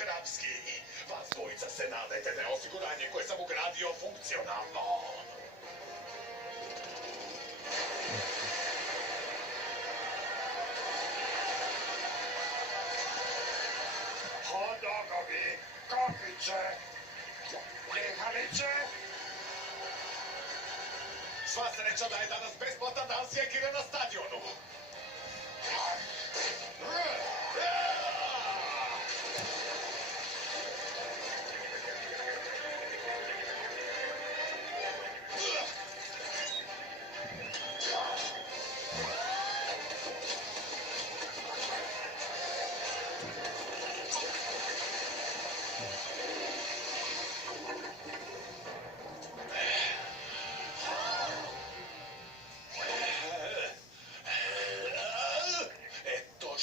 Krapski. Vas dvojica se nadajte da je osiguranje koje sam ugradio funkcionalno. Hot dogovi, kafiće, pjehaliće. Sva sreća da je danas besplatan dan sjekire na stadionu.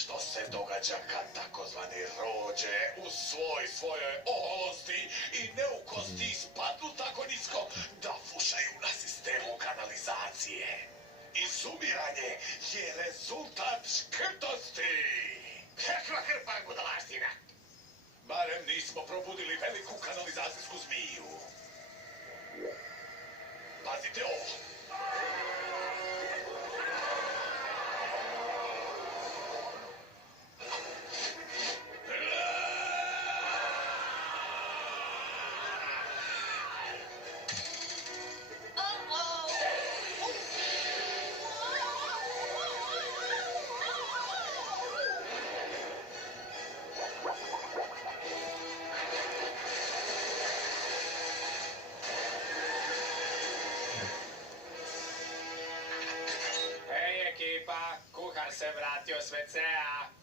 Što se događa kad takozvani rođe u svojoj oholosti i neukosti ispadnu tako nisko da fušaju na sistemu kanalizacije. Izumiranje je rezultat škrtosti. Kakva hrpa budalaština. Barem nismo probudili veliku kanalizacijsku zmiju. Pazite ovo. Ekipa, kuhar se vratio s WC-a.